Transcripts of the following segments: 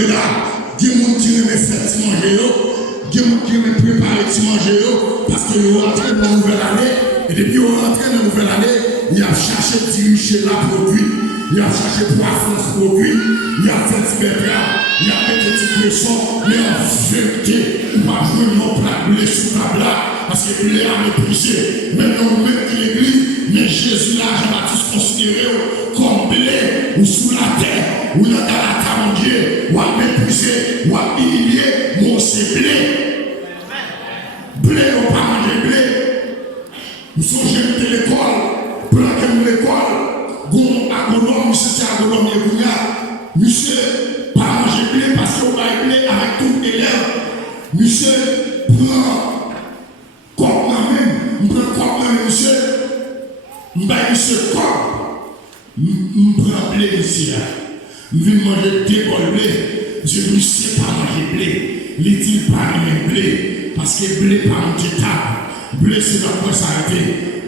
que là, il y a des gens qui aiment faire manger, il y a des gens qui aiment préparer manger, parce que vous rentrez dans la nouvelle année, et depuis que vous rentrez dans la nouvelle année, il a cherché de diriger la produit, il a cherché poisson produit, il a fait des betteraves, il a fait des petits poissons, mais en vérité, il va jouer mon plat blé sur la table parce que blé a méprisé. Maintenant, on met l'église, mais Jésus là, Jean-Baptiste considéré comme blé ou sous la terre, ou dans la table de Dieu, ou à mépriser, ou à humilier, mon c'est blé. Blé, on pas manger blé. Nous sommes jeunes de l'école, pendant que nous l'école, bon agronome, monsieur agronome et monsieur, pas manger blé parce qu'on va blé avec tout élève. Monsieur, prend comme moi-même, prend comme monsieur, monsieur comme, prend blé ici. Je vais manger deux bols blé, je ne sais pas manger blé. Il dit pas même blé, parce que blé pas manger table. Blé c'est dans quoi s'arrêter.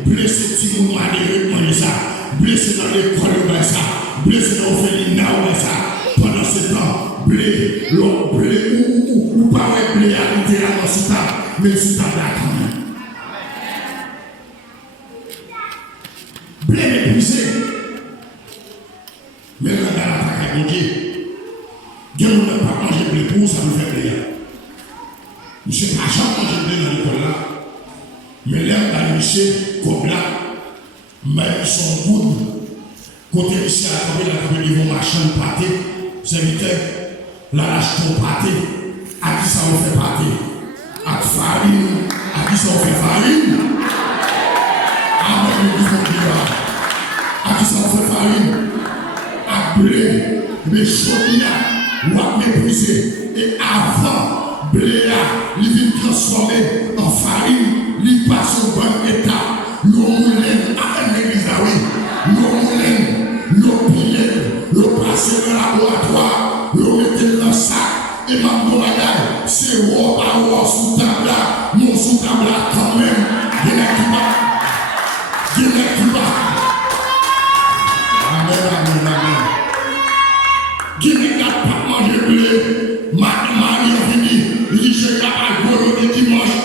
Blé c'est si vous m'avez manger ça. Blé c'est dans l'école ça. Blé c'est dans l'orphelinat ça. Pendant ce temps, blé, ou pas blé à littéralement sous table, mais sous table là quand même. Blé méprisé. Mais là, dans la traque à Dieu, Dieu ne peut pas manger blé pour ça nous fait blé. Monsieur n'a jamais mangé blé dans l'école là. Mais là, dans le lycée, comme là, mais son goût, côté ici à la niveau marchand de pâté, serviteur, là, l'achetons pâté, à qui ça on fait pâté? À farine, à qui ça on fait farine? À qui ça on fait farine? À blé, les chaudières, ou à mépriser. Et avant, blé là, il vient transformer en farine. Il passe au bon état, l'eau moulin à l'église, oui. L'eau moulin, l'eau pilée, l'eau passe dans le laboratoire, l'eau mettez dans le sac, et ma bagaille, c'est roi à roi sous table là, mon sous table là quand même, il y en a qui va. Amen. Qui ne garde pas manger blé, Marie est venue, il dit je garde à gros le dimanche.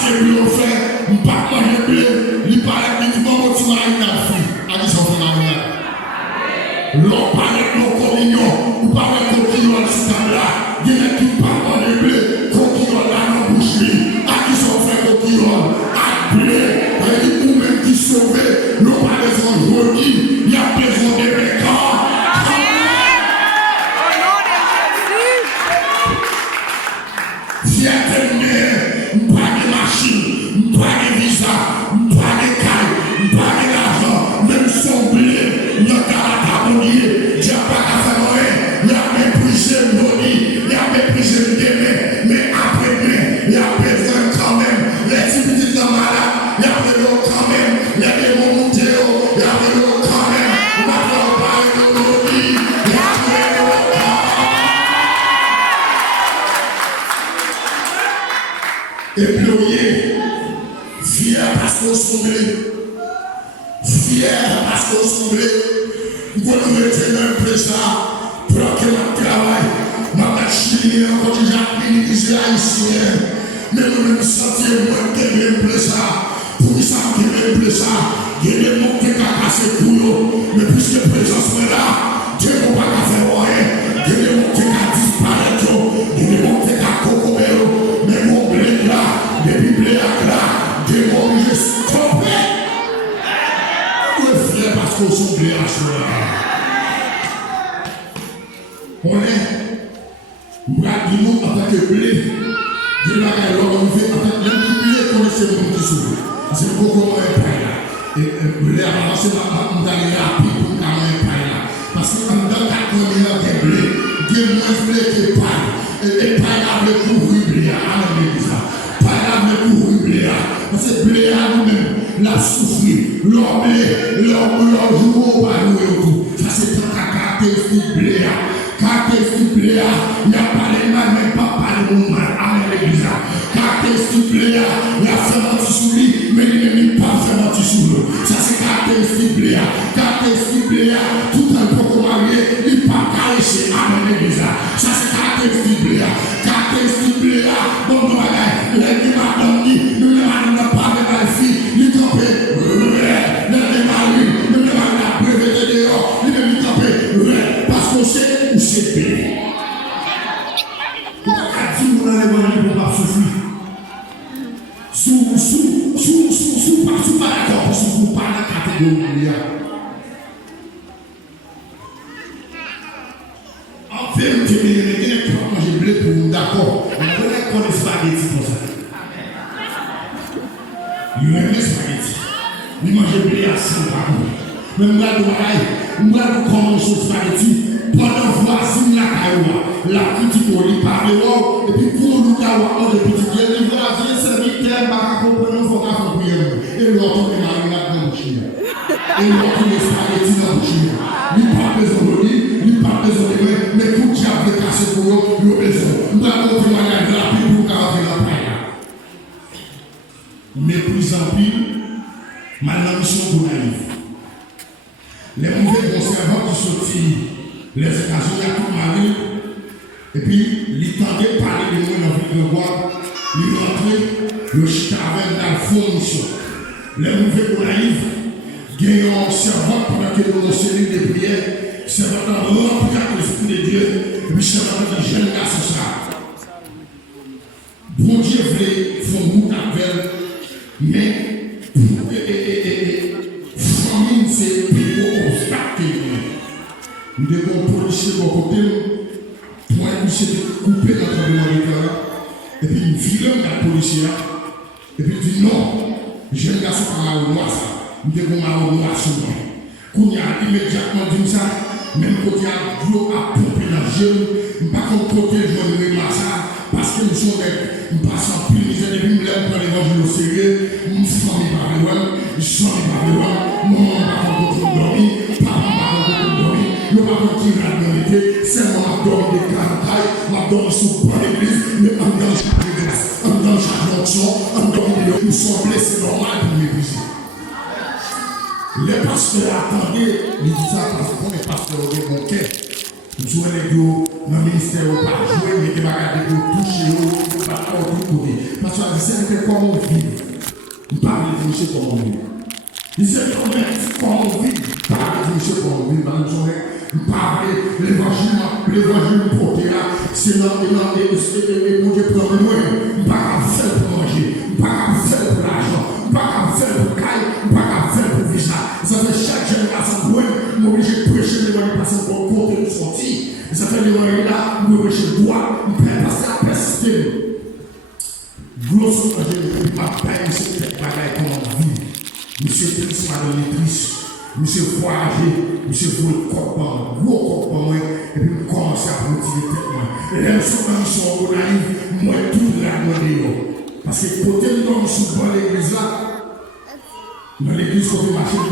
C'est bleu au fait, on ne peut pas manger blé, il paraît que tu vas continuer à une fille. À qui s'en fait la vie? L'on parle de nos communions, ou parle de coquillons de ce temps-là, il y en a qui ne peuvent pas manger blé, coquillons là dans la boucherie. À qui s'en fait coquillons? À blé, ou même qui sauve, l'on parle de son journée, il y a besoin de bécans. Et puis, fier parce qu'on semblait, fier parce qu'on semblait, vous pouvez mettre dans le ça, pour que notre travail, ma chilien, quand j'ai ministre haïtien, mais nous nous sentir moins que même ça, pour ça que même ça, il y a des mots qui ont cassé pour nous, mais puisque présence est là, Dieu ne va pas faire rien, il y a des mots qui ont disparu, il y a des mots qui ont cocomé, mais mon blé là, les blé là, Dieu m'a obligé de stopper. Vous êtes fiers parce qu'on s'en blé à cela. On est, nous avons en tant que blé, Dieu n'a qu'à l'organiser en tant que blé, connaissez le monde qui s'ouvre. C'est beaucoup moins paille là. Et blé a avancé dans les rapides pour qu'on ait paille là. Parce que dans 4 millions de blé, Dieu moins blé que paille. Et paille a le couvrir blé à l'église. Paille a le couvrir blé. Parce que blé a nous-mêmes l'a souffri. Leur blé, leur jour va nous et tout. Ça c'est un caractéristique blé. Caractéristique blé, il n'y a pas les mains, même pas parler de mal à l'église. Caractéristique blé, il y a fermenté sous lui, mais il n'est pas fermenté sous l'eau. Ça c'est caractéristique blé. Caractéristique blé, tout un peu comme marié, il n'est pas caressé à l'église. Ça c'est c'est béni. Vous avez dit, vous allez voir les pas souffrir. Sous pas d'accord, sous pas la catégorie. En vérité, il y a des gens qui mangent blé pour nous, d'accord. On connaît qu'on est spaghetti pour ça. Il aime les spaghettis. Il mange blé à 100 grammes. Même là, nous allons commencer aux spaghettis. Pendant voici la caillou, la petite oli par le haut, et puis pour nous avoir de petits biens, nous allons dire serviteur, par contre, nous faut faire prière. Et l'autre, il m'a regardé dans le chien. Et l'autre, il est spaghetti dans le chien. Il parle besoin de lui, il parle besoin de lui, mais pour diable de casser pour eux, il a besoin. Nous allons témoigner rapide pour garder la paille. Mais plus en pile, maintenant, nous sommes pour naïfs. Les mauvais conservateurs qui sortent. Les occasions à tout mari, et puis il tendait parler de moi dans le ville de Bois, il rentrait, le chita avec la fonction. Les mauvais naïfs, gagnant un servant pendant que nous enseignons des prières, servant rempli avec l'esprit de Dieu, et puis servant de jeune garçon ça. Bon Dieu voulait faire beaucoup d'appel, mais famine c'est plus gros obstacle. Nous devons policier de côté pour essayer de couper notre demande. Et puis nous filons la policier. Et puis dit non, je ne garçon pas mal au noir ça. Nous devons mal au noir sur moi. Quand il y a immédiatement dit ça, même quand il y a de l'eau à pomper dans le jeune, nous ne pas côté je vais ça parce que nous sommes nous passons plus misère et puis nous lèvons pour l'évangile au sérieux. Nous sommes pas loin, nous sommes pas loin, maman va pas dormir, papa va pas dormir. Le papa qui a la c'est mon abdomen de carantaille, m'abdomen sous le l'église, mais en dans chaque grâce, en dans chaque onction, en dans nous sommes blessés normal pour m'épuiser. Les pasteurs attendaient, ils disent ça parce qu'on est pasteur au bon cœur. Nous sommes les deux dans le ministère, on pas jouer, mais qui va garder de toucher, on va pas tout côté. Parce que c'est comment on vit. On parle de toucher comment on vit. Il sait comment on vit. Parle de toucher comment on vit. Nous parlons l'évangile porté là, c'est là, et mon Dieu prend le loin. Nous ne pouvons pas faire pour manger, nous ne pouvons pas faire pour l'argent, nous ne pouvons pas faire pour caille, nous ne pouvons pas faire pour visa. Ça fait chaque génération, nous sommes obligés de prêcher l'évangile parce qu'on peut porter une sortie. Ça fait l'évangile là, nous prêcher droit, nous pouvons passer à persister. Grosse évangile, nous ne pouvons pas c'est peut-être bagaille comme on vit. Nous sommes tristes, madame les tristes. Monsieur voyager, monsieur voulait corps, gros corps, et puis nous commençons à motiver tête. Et là, nous sommes dans naïfs, moi, tout là, parce que côté nous sommes dans l'église là, dans l'église, quand on marche dans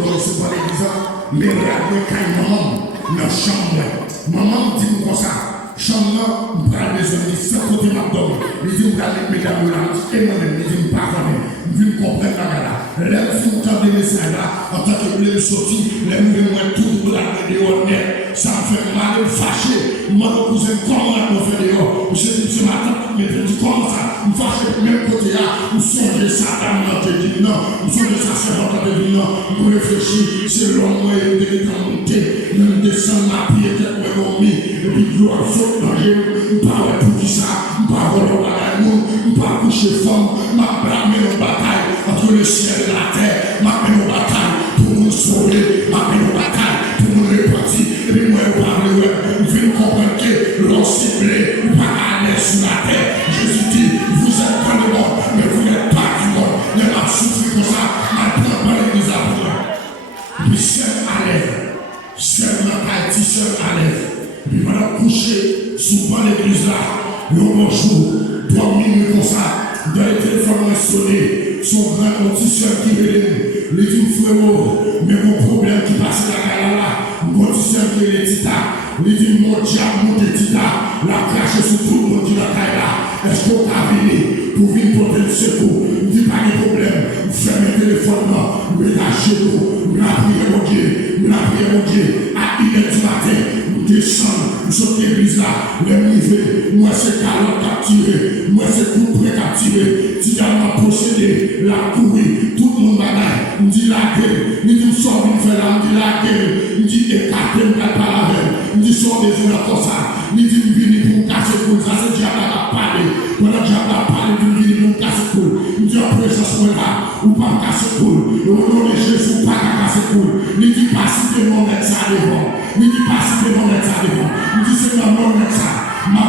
l'église là, mais regardez quand maman, dans la chambre, maman dit comme ça, chambre là, nous prenons besoin de ça, côté m'abdomen, il dit, nous prenons les mesdames là, et moi-même, il dit, nous pardonnez. Vous comprenez la là, si vous entendez les messages là, en tant que vous les sortis, les mouvements tout pour la vidéo honnête, ça fait mal fâché. Moi, le cousin, comment on fait dehors? Je dis, c'est ma tante, mais je dis, comment ça? Vous fâchez de même côté là, vous songez ça, dame, te dit non, vous songez ça, c'est votre te dit non, vous réfléchissez, c'est l'homme, moi, il est en monter, même descendre ma pied, tête, moi, et puis, gloire, saute dans le vous parlez tout qui ça, vous parlez au bagage, vous parlez coucher femme, ma blâme au bataille, entre le ciel et la terre, ma peine au bataille, pour nous sauver, ma peine au bataille, pour nous répartir, et puis moi, je parle, vous venez comprendre que l'on ciblé, vous pas aller sur la terre. Jésus dit, vous êtes pas du monde, mais vous n'êtes pas du monde. Il y a pas souffrir comme ça, maintenant, dans l'église à vous. Puis seul à l'aise, seul dans la partie, seul à l'aise. Puis maintenant, couché, souvent l'église là, le bonjour, 3 minutes comme ça, dans les téléphones sonnés, son grand noticieur qui veut les dit frérot, mais mon problème qui passe là, mon noticieur qui est tita, il dit mon diable, mon tita, la crache sur tout le monde qui la caille là, est-ce qu'on a venu pour venir porter le secours? Il dit pas de problème, fermez le téléphone là, ménagez nous, nous la prière mon Dieu, à 1h du matin, nous descendons, nous sommes l'église là, moi c'est carotte capturé, moi c'est coup près capturé, si j'en possédé, la couille, tout le monde bagaille, me dit la gueule, me dit sort une fait là, me dit la gueule, me dit écarté, me dit pas la veille, me dit sort des jours comme ça, me dit venir pour casser pour ça, c'est diable à parler, pendant que diable à parler, me dit pour casser pour, me dit en présence moi là, ou pas casser pour, au nom de Jésus, pas casser pour, me dit pas si tu m'en mets ça devant, me dit pas si tu m'en mets ça devant, me dit c'est ma mon ça. Ma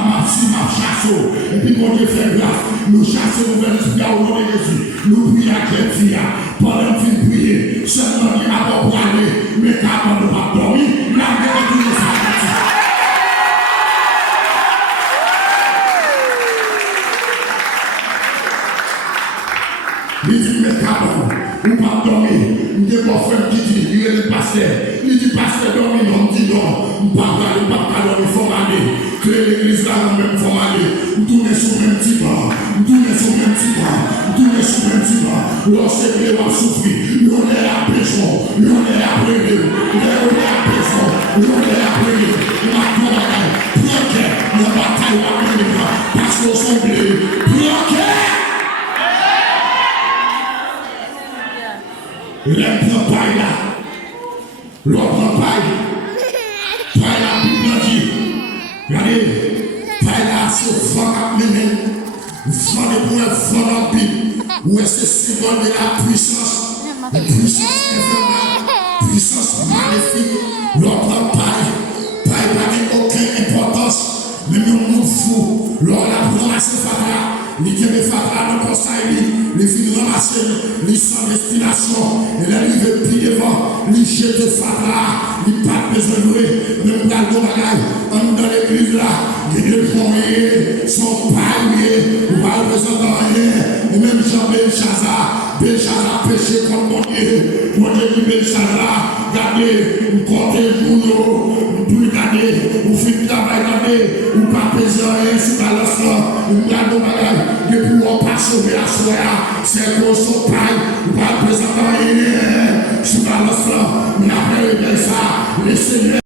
chasse, et puis mon Dieu fait grâce, nous chassons nos esprits au nom de Jésus, nous prions à Dieu, pendant que nous prions, seulement il a pas pour aller, mais quand on ne va pas dormir, la guerre est toujours sortie. Il dit, mais quand on ne va pas dormir, il y a mon frère qui dit, il est le pasteur, il dit, pasteur, dormir, non, dit non, on ne va pas dormir, il faut aller. L'église là, on même faut aller. Nous tournons sur le même petit banc. Nous tournons sur le même petit banc. Nous tournons sur le même petit banc. Lorsque les gens souffrent, on est à pécho. On est à brûler. On est à pécho. On est à brûler. On a tout bagaille. Bloqué. La bataille va venir. Parce qu'on sont blés. Bloqué. L'un paille là. L'autre paille. Paille la Bible dit. Regardez, là, c'est fort à mener, fort de point, fort en Bible, où est-ce que c'est symbole de la puissance infernale, puissance maléfique, l'autre paille n'a aucune importance, mais nous fou, l'on a ramassé Fatra, les qui avaient Fatra dans le conseil, les filles ramassées, les sans destination, et là, ils veulent plus devant, les jets de Fatra, les pas besoin de jouer, même dans le bagage, dans l'église là, les gens sont paillés, ou pas représentant rien, et même Jean Belshazzar péché comme mon Dieu, dit Belshazzar, regardez, vous comptez le jour, vous regardez, vous faites le travail, regardez, vous pas peser rien sur la balance là, vous regardez le bagage, depuis on passe sauver la soie, c'est gros son paille, vous pas représentant rien sur la balance là, mais après, ça, les seigneurs.